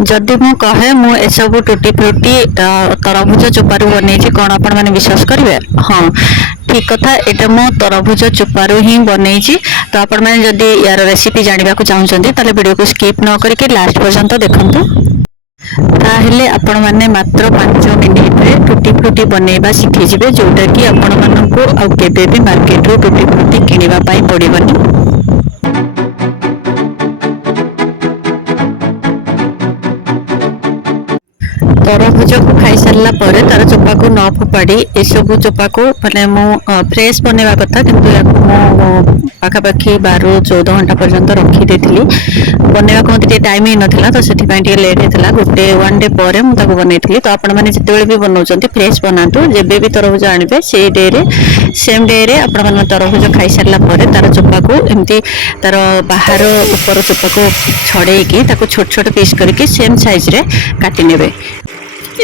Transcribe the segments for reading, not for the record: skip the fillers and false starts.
जदि मु कहे मु एसबू टूटी फ्रूटी तरभुज चोपारू बनी कौन आपण मैंने विश्वास करेंगे। हाँ ठीक कथा एटा मु तरभुज चोपारू ही बनी तो आपण मैंने जदि यार रेसिपी जानवा चाहते वीडियो को स्किप न करके लास्ट पर्यंत देखंतु ताहेले आपण माने मात्र 5 मिनिट रे टूटी फ्रूटी बनैबा शिखि जिवे जोटा कि आपण मानकु आ केबे भी मार्केट रो टूटी फ्रूटी किनिबा पाई पड़िबनी। तरभुज को खाई सारा पर तार चोपा को न फोपाड़ी ए सब चोपा को माने मु फ्रेश बनवा कथा किंतु पाखापाखि 12-14 घंटा पर्यंत रखी देथिली बनवा को मते टाइम ही नथिला तो सेति पई लेट हेतला गोटे 1 डे पर मु ताको बनैथिली। तो आपण माने जते बेले भी बनौचंती फ्रेश बनातु जेबे भी तरभुज आनिबे से डे रे सेम डे रे आपण माने तरभुज खाई सारा पर तार चोपा को एम्ति तार बाहर ऊपर चोपा को छड़े की ताको छोट छोट पीस करके सेम साइज रे काटी नेबे।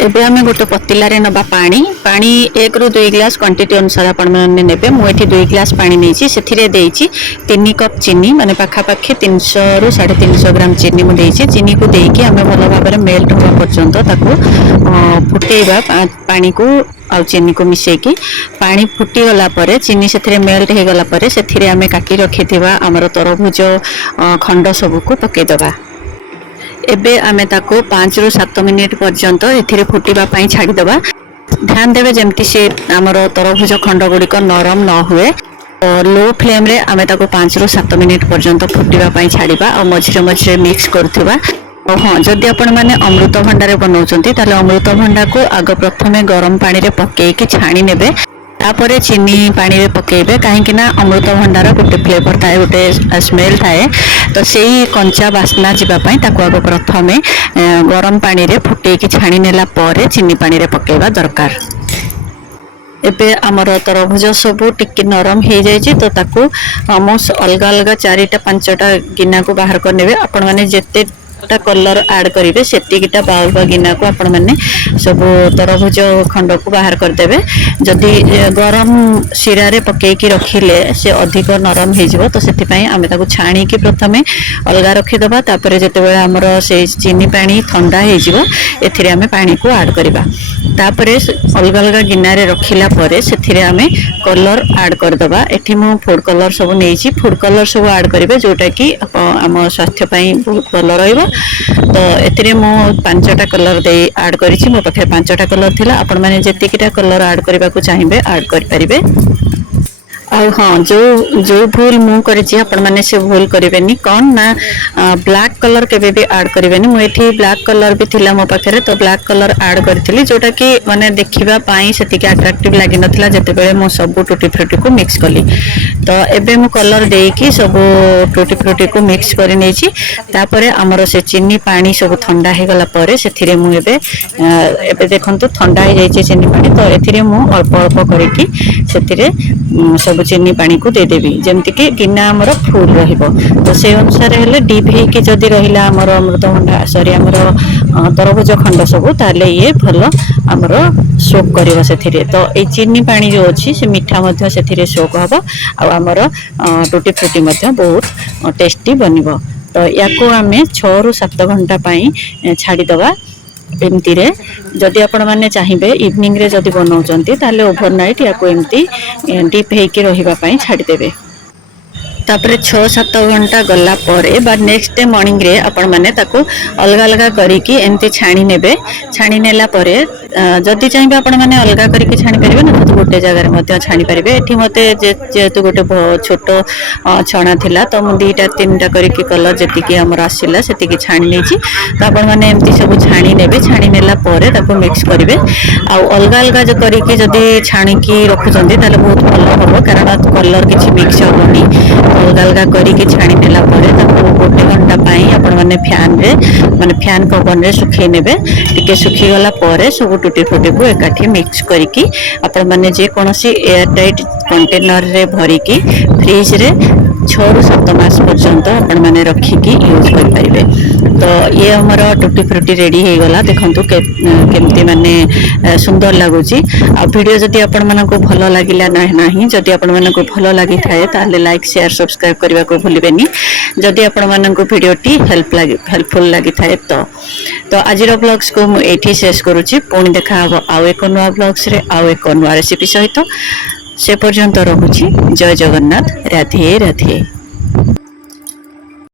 एबे आमे गोटे पतिला रे नबा पानी 1 ରୁ 2 ग्लास क्वांटिटी अनुसार आपण माने नेबे। मु एठी 2 ग्लास पानी नेछि सेथिरे देइछि 3 कप चीनी माने पाखापाखि 300 ରୁ 350 ग्राम चीनी मु देइछि। चीनी को देइकि आमे भलो भाबरे मेल्ट होवा पर्यंत ताको फुटेबा पानी को आ चीनी को मिसेकी पानी फुटी गला परे चीनी सेथिरे मेल्ट हे गला परे सेथिरे आमे काटी रखिथिबा हमर तरभुज खंड सब को पके दबा। एबे आमे ताको 5 ରୁ 7 मिनिट पर्यंत एथिरे फुटीबा पई छाडी दबा। ध्यान देबे जेमति से हमर तरभुज खंड गुडी को नरम न हुए और लो फ्लेम रे आमे ताको 5 ରୁ 7 मिनिट पर्यंत फुटीबा पई छाडीबा और मझिरे मझिरे मिक्स करथुबा। और हाँ जदि आपण माने अमृतभंडा रे बनाउचंती ताले अमृतभंडा को आग प्रथमे गरम पानी रे पकेकी छाणी नेबे तापरे चीनी पानी रे पकेबे काहेकि ना अमृतभंडार गोटे फ्लेवर थाए गोटे स्मेल थाए तो सेही कंचा बास्ना जिबा पई ताको आग प्रथमे गरम पानी रे फुटेकी छाणी नेला परे चीनी पानी रे पकेबा दरकार। एबे आमर तरभुज सब टिके नरम हो जाए तो ताको अलग अलग 4-5 गिना को बाहर कर नेबे। आपण माने जेते कलर ऐड करेंगे सेतिकिटा बाउल बा गिना को आपण माने सब तरभुज खंड को बाहर कर देबे। जदि गरम शिरा रे पकेकी रखिले से अधिक नरम हो जिवो तो सेति पई आमे ताको छाणी की प्रथमे अलगा रखि दबा। तापरे जते बेला हमर से चीनी पानी ठंडा हो जिवो एथिरे आमे पानी को ऐड करिबा। तापरे अलग अलग गिना रे रखिला परे सेथिरे आमे कलर ऐड कर दबा। एठी मु फूड कलर सब नेछि फूड कलर सब ऐड करिवे जोटा कि हम स्वास्थ्य पई बहुत भल रहइबो। तो एथिरे मु 5टा कलर दे ऐड करिछि। मो पाखे 5टा कलर थिला आपण माने जेतिकिटा कलर ऐड करबा को चाहिबे ऐड कर परिबे। और हाँ जो भूल मु करिछि आपण माने से भूल करिवेनी कौन ना ब्लैक कलर केबे भी ऐड करिवेनी। मु एठी ब्लैक कलर भी थिला मो पाखे तो ब्लैक कलर ऐड करथिली जोटा कि माने देखिबा पाई सेति के अट्रैक्टिव लागि नथिला जते बेले मो सब टूटी फ्रूटी को मिक्स कली। तो एबे मु कलर देकी सब टूटी फ्रूटी को मिक्स करि नेछि। तापरे हमर से चीनी पानी सब ठंडा हे गला परे सेथिरे मु एबे देखंतु ठंडा हे जाइछे चीनी पानी तो एथिरे मु अल्प अल्प करिकी सेथिरे सब चीनी पानी को दे देबी जेमति कि गिना हमर फुल रहिबो। तो से अनुसार हेले डीप हे कि जदी रहिला हमर अमृतभंडा सॉरी हमर तरभुज खंड सब ताले ये भलो हमर सोक करिवो सेथिरे। तो ए चीनी पानी जो अछि से मीठा मध्य सेथिरे सोक हबो आ हमर टूटी फ्रूटी मध्य बहुत टेस्टी बनिबो। तो याको आमे 6 ରୁ 7 घंटा पई छाडी दबा। एमती रे जदि आपण माने चाहिबे इवनिंग रे जदि बनाउचंती ताले ओवरनाइट याको एमती डीप हेकी रहिबा पई छाडी देबे। तापरे 6-7 घंटा गला परे बा नेक्स्ट डे मॉर्निंग रे आपण माने ताको अलग अलग करिकी एमती छाणी नेबे। छाणी नेला परे जदि चाहिबे आपण माने अलग करिकी छाणी परिबे ना तो गोटे जगह रे मध्य छाणी परिबे। एठी मते जेतु गोटे छोट छणा थिला तो मु 2-3टा करिकी कलर जेतिकी हमर आसिला सेतिकी छाणी नेछि। तो आपण माने एमती सब छाणी नेबे। छाणी नेला परे ताको मिक्स करिवे आ अलग अलग जो करिकी जदि छाणी की रखुचंती ताले बहुत भलो हबो कारण कलर किछि मिक्स होबनी। अलग अलग करिकी छाणी नेला परे ताको गोटे घंटा पई आपण माने फैन पवन रे सुखै नेबे। टिके सुखी गला परे सब टूटी फ्रूटी को एकाठी मिक्स करिकी आपण माने जे कोनोसी एयर टाइट कंटेनर रे भरिकी फ्रिज रे 6 ରୁ 7 मास पर्यंत आपण माने रखिकी यूज कर परिबे। तो ये हमर टुटी फ्रुटी रेडी हो गला देखंतु केमती माने सुंदर लागुची आ वीडियो जदि आपण मानको भलो लागिला नाही जदि आपण मानको भलो लागि थाए ताले लाइक शेयर सब्सक्राइब करबा को भूलिबेनी जदि आपण मानको वीडियो टी हेल्पफुल लागि थाए तो आजिर ब्लॉग्स को मु एठी शेष करूची पुणी देखा हबो आउ एक नुआ ब्लॉग्स रे आउ एक नुआ रेसिपी सहित से पर्यंत रहुची जय जगन्नाथ राधे राधे।